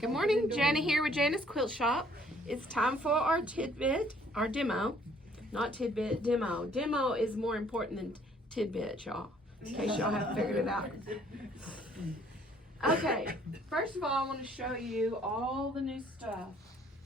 Good morning, Jana here with Jana's Quilt Shop. It's time for our tidbit, our demo. Not tidbit, demo. Demo is more important than tidbit, y'all, in case y'all haven't figured it out. Okay, first of all, I want to show you all the new stuff.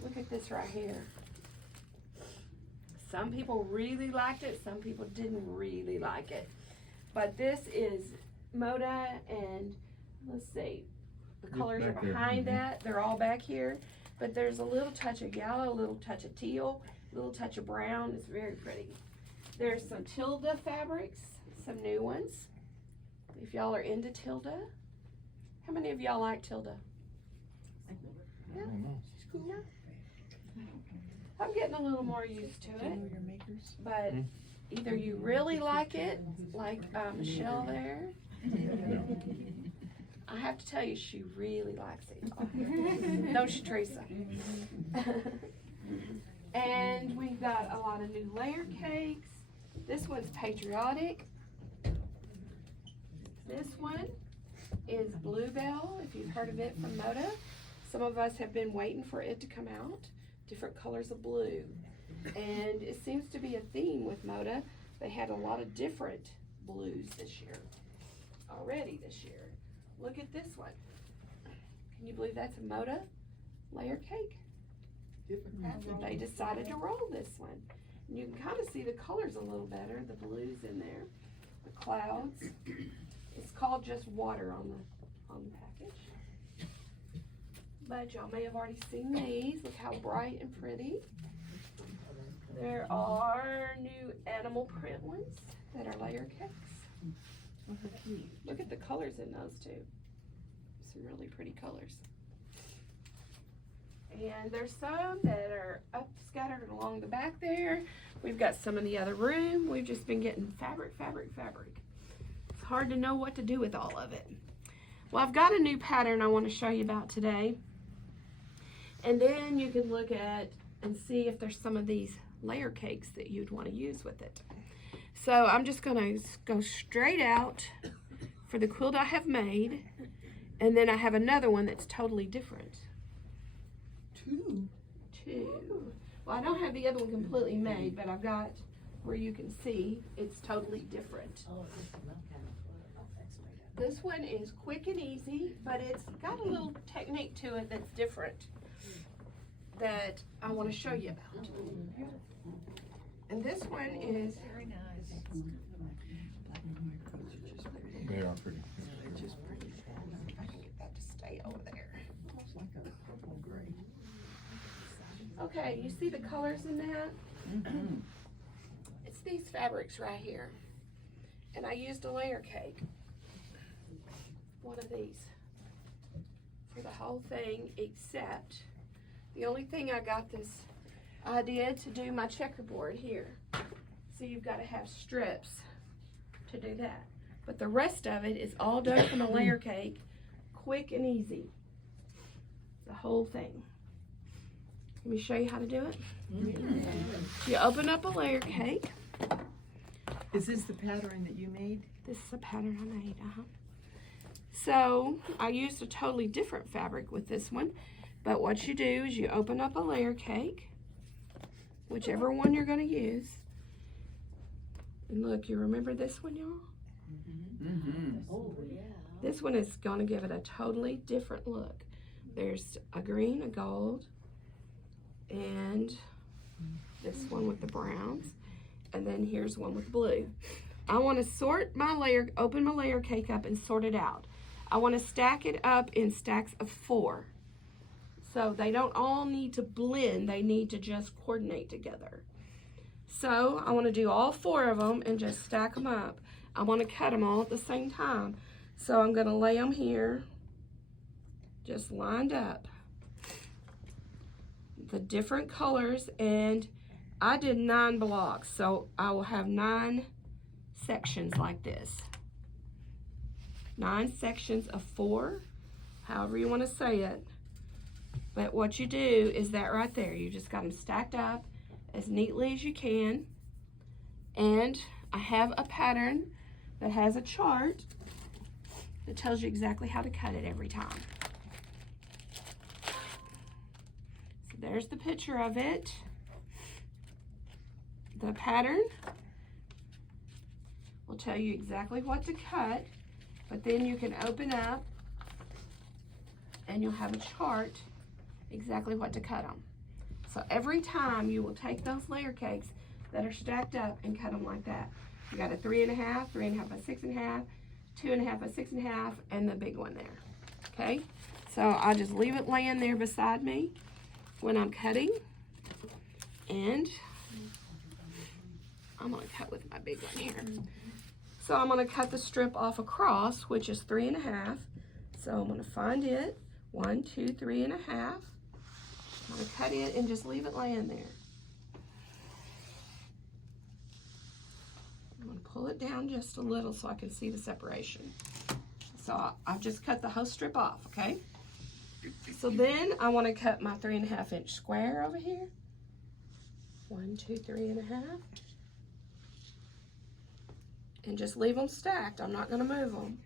Look at this right here. Some people really liked it, some people didn't really like it. But this is Moda, and let's see, the colors are behind that. They're all back here. But there's a little touch of yellow, a little touch of teal, a little touch of brown. It's very pretty. There's some Tilda fabrics, some new ones. If y'all are into Tilda. How many of y'all like Tilda? Yeah. Yeah. I'm getting a little more used to it. But either you really like it, like Michelle there. I have to tell you, she really likes it. Don't you, Teresa? And we've got a lot of new layer cakes. This one's patriotic. This one is Bluebell, if you've heard of it from Moda. Some of us have been waiting for it to come out. Different colors of blue. And it seems to be a theme with Moda. They had a lot of different blues this year. Already this year. Look at this one. Can you believe that's a Moda layer cake? They decided to roll this one. And you can kind of see the colors a little better. The blues in there. The clouds. It's called just water on the package. But y'all may have already seen these. Look how bright and pretty. There are new animal print ones that are layer cakes. Look at the colors in those two. Some really pretty colors. And there's some that are up scattered along the back there. We've got some in the other room. We've just been getting fabric. It's hard to know what to do with all of it. Well, I've got a new pattern I want to show you about today. And then you can look at and see if there's some of these layer cakes that you'd want to use with it. So I'm just going to go straight out for the quilt I have made, and then I have another one that's totally different. Two. Well, I don't have the other one completely made, but I've got where you can see it's totally different. This one is quick and easy, but it's got a little technique to it that's different that I want to show you about. And this one is very nice. They are pretty. They're just pretty. I can get that to stay over there. Almost like a purple gray. Okay, you see the colors in that? It's these fabrics right here. And I used a layer cake. One of these. For the whole thing, except the only thing I got this idea to do my checkerboard here. So you've got to have strips to do that. But the rest of it is all done from a layer cake, quick and easy. The whole thing. Let me show you how to do it. You open up a layer cake. Is this the pattern that you made? This is a pattern I made, So I used a totally different fabric with this one. But what you do is you open up a layer cake, whichever one you're going to use. And look, you remember this one, y'all? Oh, yeah. This one is going to give it a totally different look. There's a green, a gold, and this one with the browns. And then here's one with blue. I want to sort my layer, open my layer cake up and sort it out. I want to stack it up in stacks of 4. So they don't all need to blend, they need to just coordinate together. So I want to do all 4 of them and just stack them up. I want to cut them all at the same time. So I'm going to lay them here, just lined up. The different colors, and I did 9 blocks, so I will have 9 sections like this. 9 sections of 4, however you want to say it. But what you do is that right there. You just got them stacked up as neatly as you can. And I have a pattern that has a chart that tells you exactly how to cut it every time. there's the picture of it. The pattern will tell you exactly what to cut, but then you can open up and you'll have a chart exactly what to cut them. So every time you will take those layer cakes that are stacked up and cut them like that. You got a 3.5, 3.5 by 6.5, 2.5 by 6.5, and the big one there. Okay, so I'll just leave it laying there beside me when I'm cutting, and I'm gonna cut with my big one here. So I'm gonna cut the strip off across, which is 3.5. So I'm gonna find it, 1, 2, 3.5. I'm gonna cut it and just leave it laying there. I'm gonna pull it down just a little so I can see the separation. So I've just cut the whole strip off, okay? So then I wanna cut my 3.5 inch square over here. 1, 2, 3.5. And just leave them stacked. I'm not gonna move them.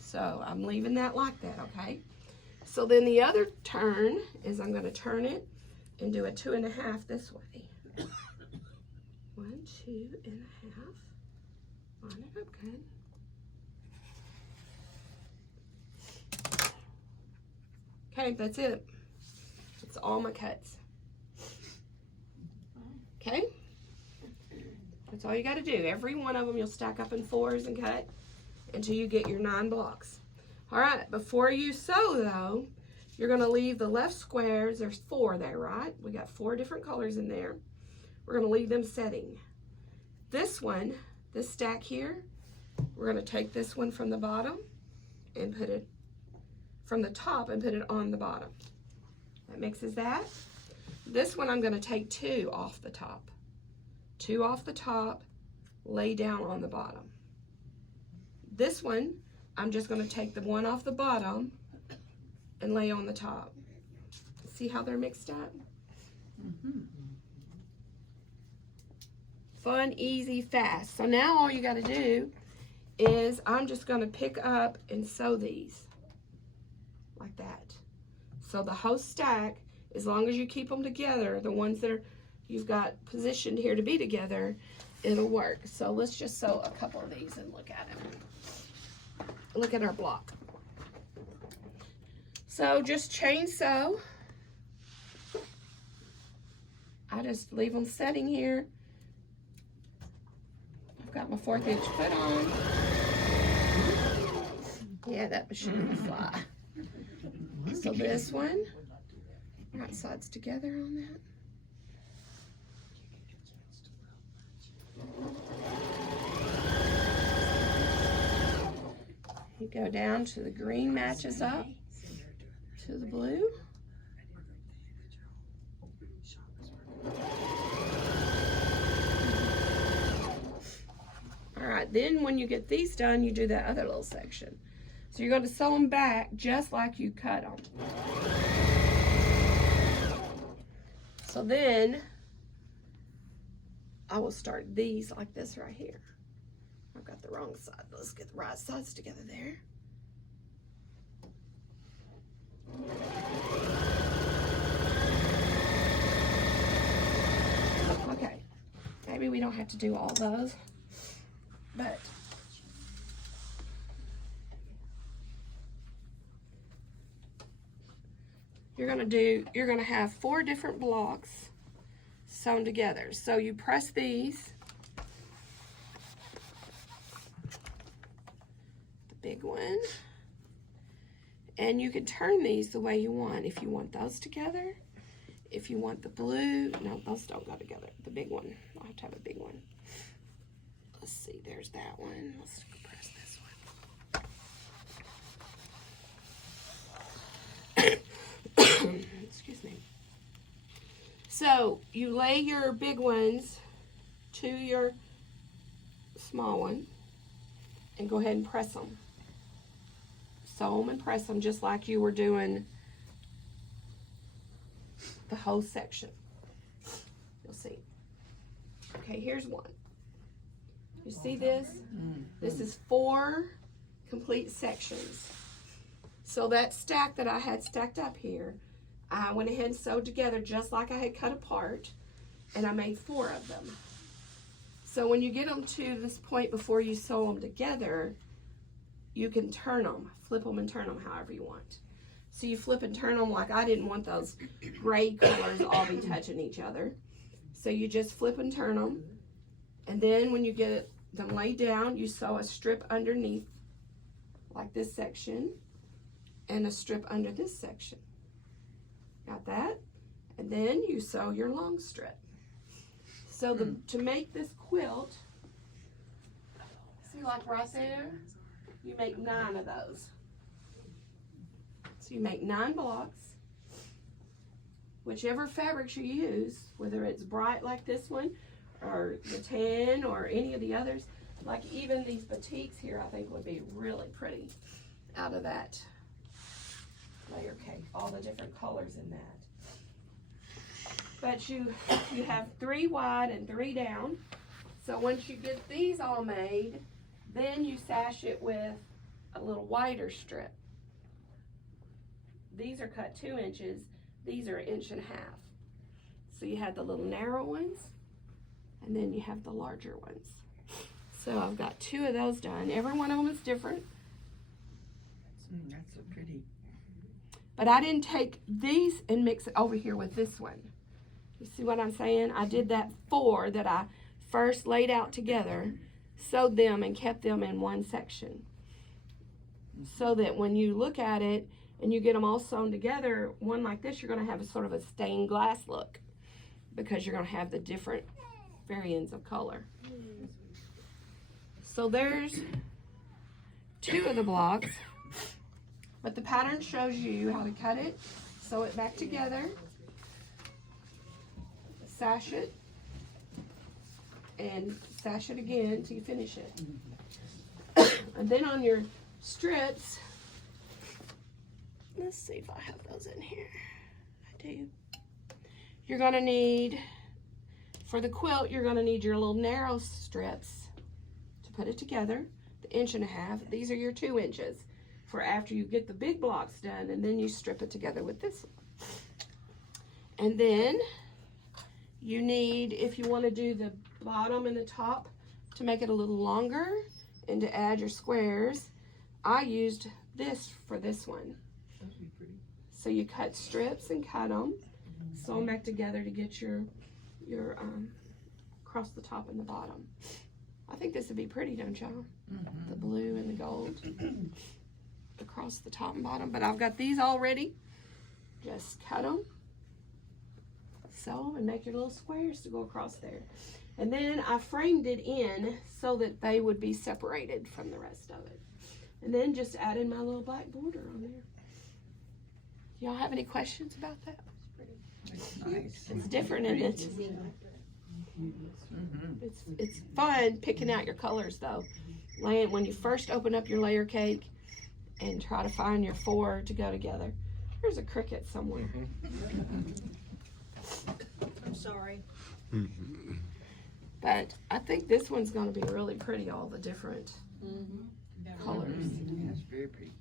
So I'm leaving that like that, okay? So then the other turn is I'm gonna turn it and do a 2.5 this way. 1, 2.5. Line it up good. Okay, that's it. That's all my cuts. Okay? That's all you gotta do. Every one of them you'll stack up in 4s and cut until you get your 9 blocks. All right, before you sew though, you're gonna leave the left squares, there's 4 there, right? We got 4 different colors in there. We're gonna leave them setting. This one, this stack here, we're gonna take this one from the bottom and put it from the top and put it on the bottom. That mixes that. This one I'm gonna take 2 off the top. 2 off the top, lay down on the bottom. This one, I'm just gonna take the 1 off the bottom and lay on the top. See how they're mixed up? Fun, easy, fast. So now all you gotta do is I'm just gonna pick up and sew these like that. So the whole stack, as long as you keep them together, the ones that you've got positioned here to be together, it'll work. So let's just sew a couple of these and look at them. Look at our block. So just chain sew. I just leave them setting here. I've got my 1/4 inch foot on. Yeah, that machine will fly. So this one, right sides together on that. You go down to the green matches up to the blue. All right, then when you get these done, you do that other little section. So you're going to sew them back just like you cut them. So then I will start these like this right here. I've got the wrong side. Let's get the right sides together there. Okay, maybe we don't have to do all those, but you're gonna have 4 different blocks sewn together. So you press these, the big one, and you can turn these the way you want. If you want those together, if you want the blue, no, those don't go together. The big one, I'll have to have a big one. Let's see, there's that one. Let's press this one. Excuse me. So you lay your big ones to your small one and go ahead and press them. Sew them and press them just like you were doing the whole section. You'll see. Okay, here's one. You see this? This is 4 complete sections. So that stack that I had stacked up here, I went ahead and sewed together just like I had cut apart, and I made 4 of them. So when you get them to this point before you sew them together, you can turn them, flip them and turn them however you want. So you flip and turn them like I didn't want those gray colors all be touching each other. So you just flip and turn them, and then when you get them laid down, you sew a strip underneath like this section and a strip under this section. Got that? And then you sew your long strip. So to make this quilt, see like right there, you make 9 of those. So you make 9 blocks. Whichever fabrics you use, whether it's bright like this one, or the tan, or any of the others, like even these batiks here, I think would be really pretty out of that layer cake, all the different colors in that. But you have 3 wide and 3 down. So once you get these all made, then you sash it with a little wider strip. These are cut 2 inches. These are 1.5 inches. So you have the little narrow ones, and then you have the larger ones. So I've got 2 of those done. Every one of them is different. That's so pretty. But I didn't take these and mix it over here with this one. You see what I'm saying? I did that 4 that I first laid out together, sewed them, and kept them in one section. So that when you look at it and you get them all sewn together, one like this, you're going to have a sort of a stained glass look because you're going to have the different variants of color. So there's 2 of the blocks, but the pattern shows you how to cut it, sew it back together, sash it, and sash it again till you finish it. And then on your strips, let's see if I have those in here. I do. You're gonna need, for the quilt, you're gonna need your little narrow strips to put it together, the 1.5 inches. These are your 2 inches for after you get the big blocks done, and then you strip it together with this one. And then you need, if you want to do the bottom and the top to make it a little longer and to add your squares, I used this for this one. That'd be pretty. So you cut strips and cut them, sew them back together to get your across the top and the bottom. I think this would be pretty, don't y'all? The blue and the gold across the top and bottom. But I've got these all ready. Just cut them, sew them, and make your little squares to go across there. And then I framed it in so that they would be separated from the rest of it. And then just added my little black border on there. Y'all have any questions about that? It's nice. It's different, isn't it? It's fun picking out your colors though. When you first open up your layer cake and try to find your 4 to go together. There's a cricket somewhere. I'm sorry. But I think this one's going to be really pretty, all the different colors. Yeah, it's very pretty.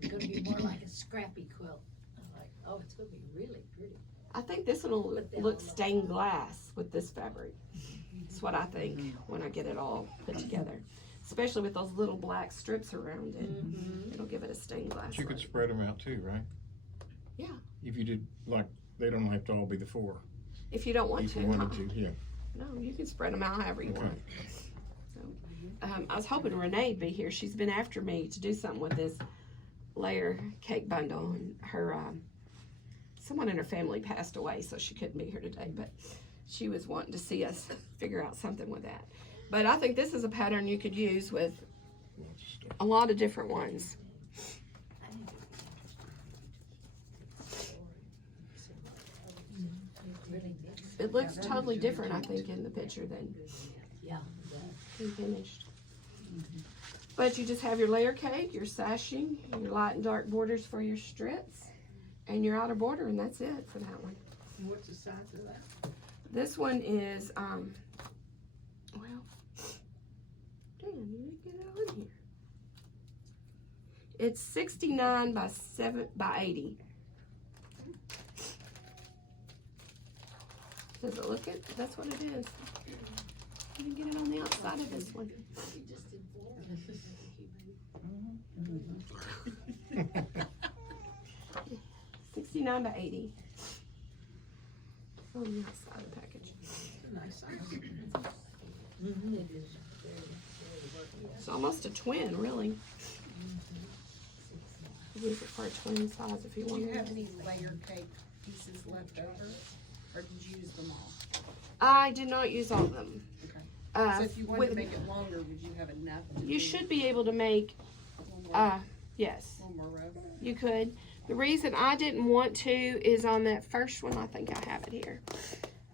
It's gonna be more like a scrappy quilt. I'm like, oh, it's gonna be really pretty. I think this one will look stained glass with this fabric. That's what I think when I get it all put together. Especially with those little black strips around it. It'll give it a stained glass But you could look. spread them out too, right? Yeah. If you did, like, they don't have to all be the 4. If you don't want If to, you wanted to, yeah. No, you can spread them out however you Okay. want. So, I was hoping Renee'd be here. She's been after me to do something with this layer cake bundle. And her, someone in her family passed away, so she couldn't be here today. But she was wanting to see us figure out something with that. But I think this is a pattern you could use with a lot of different ones. It looks totally different, I think, in the picture than Yeah. finished. But you just have your layer cake, your sashing, your light and dark borders for your strips, and your outer border, and that's it for that one. And what's the size of that? This one is, well, damn, you didn't get it on here. It's 69 by 80. Does it look it? That's what it is. You can get it on the outside of this one. 69 by 80. On the outside of the package. Nice size. It's almost a twin, really. Use it for a twin size if you Do want. you have any layer cake pieces left over, or did you use them all? I did not use all of them. Okay. So if you wanted to make it longer, would you have enough to You do should be able to make, one more, yes, one more row? you could. The reason I didn't want to is on that first one, I think I have it here.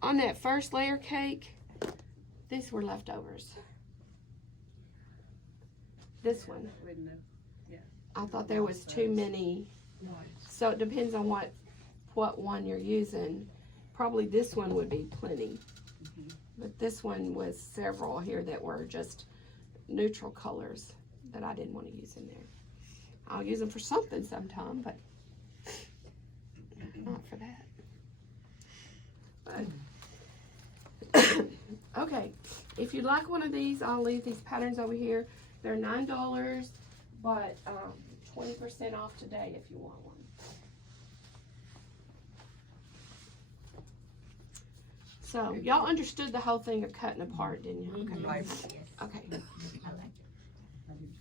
On that first layer cake, these were leftovers. This one, Wouldn't have. I thought there was too many. So it depends on what one you're using. Probably this one would be plenty. But this one was several here that were just neutral colors that I didn't want to use in there. I'll use them for something sometime, but not for that. But okay, if you'd like one of these, I'll leave these patterns over here. They're $9, but 20% off today if you want one. So y'all understood the whole thing of cutting apart, didn't you? Okay. Right. Okay. I like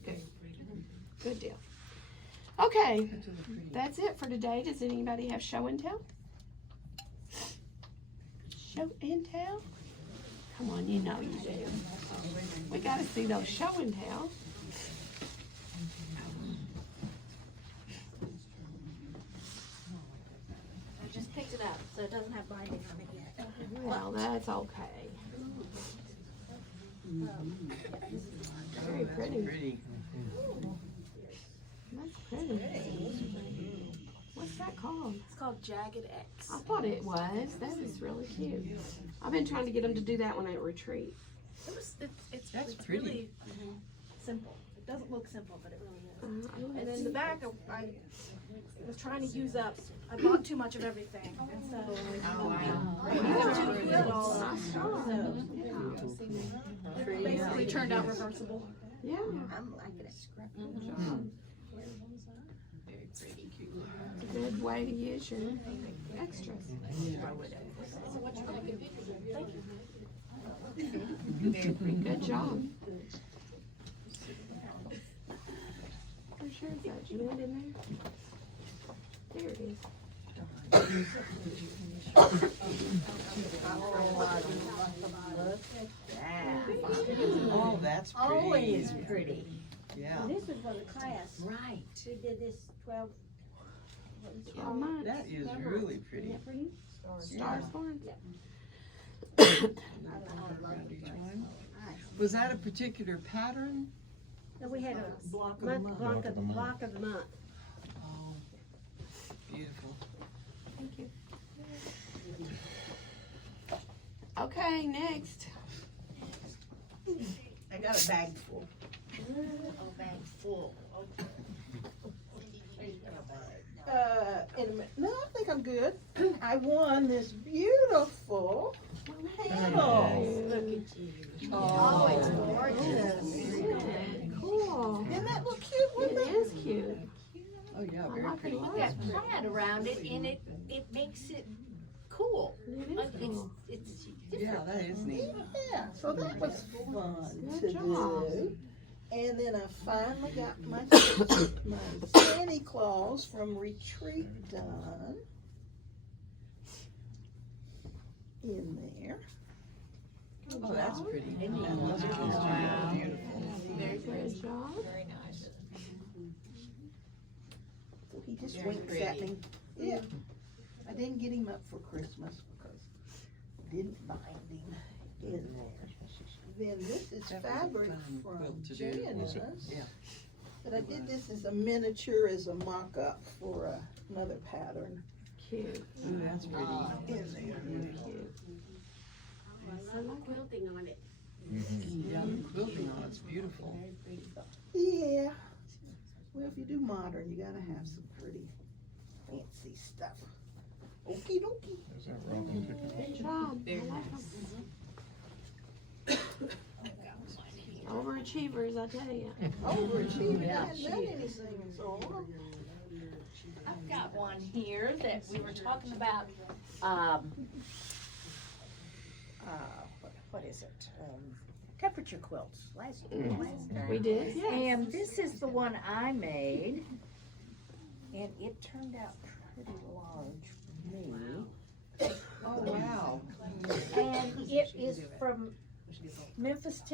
it. Good deal. Okay, that's it for today. Does anybody have show and tell? Show and tell? Come on, you know you do. We gotta see those show and tell. I just picked it up, so it doesn't have binding on it yet. Well, that's okay. Very pretty. Pretty. That's pretty. What's that called? It's called Jagged X. I thought it was. That is really cute. I've been trying to get them to do that one at retreat. That's It's pretty. really simple. It doesn't look simple, but it really is. And And then the back, I was trying to use up. I bought too much of everything, and so I tried to use it all up. So it basically turned out reversible. Yeah. I'm liking it. Good job. It's a good way to use your extras. Good job. For sure is that joint in there? There it is. Oh, that's pretty. Always pretty. Yeah. This was for the class. Right. We did this 12. How much? That is really pretty. Stars one. Was that a particular pattern? And we had a Block block of the month. Oh, beautiful. Thank you. Okay, next. I got a bag full. Oh, bag full. In a minute. No, I think I'm good. I won this beautiful handle. Look at you. Oh, it's gorgeous. Cool. Didn't that look cute? It Wasn't it? is cute. Oh, yeah, I very like pretty. it a lot. That plaid around it, and it makes it cool. It is Like, cool. it's Yeah, different. that is neat. Yeah, so that was fun Good to job. do. And then I finally got my Santa Claus from retreat done in there. Oh, that's pretty. That was Wow. beautiful. Very good job. Very nice. So he just Very winks at pretty. me. Yeah. I didn't get him up for Christmas because I didn't bind him in there. Then this is That was a fabric fun from quilt to do, Janice. Yeah. But I did this as a miniature, as a mock-up for another pattern Cute. Ooh, that's pretty. in there. Cute. I love quilting on it. Mhm. Yeah, the quilting on it's beautiful. Yeah, we Well, if you do modern, you gotta have some pretty fancy stuff. Okie dokie. Is that Robin Ticket? Good job. Very I like nice. 'em. Overachievers, I tell you. Overachieving, Yeah, I hadn't done anything in so long. I've got one here that we were talking about, What is it? Temperature quilts, last We did, yes. And this is the one I made, and it turned out pretty large for me. Oh, wow. And it is from Memphis,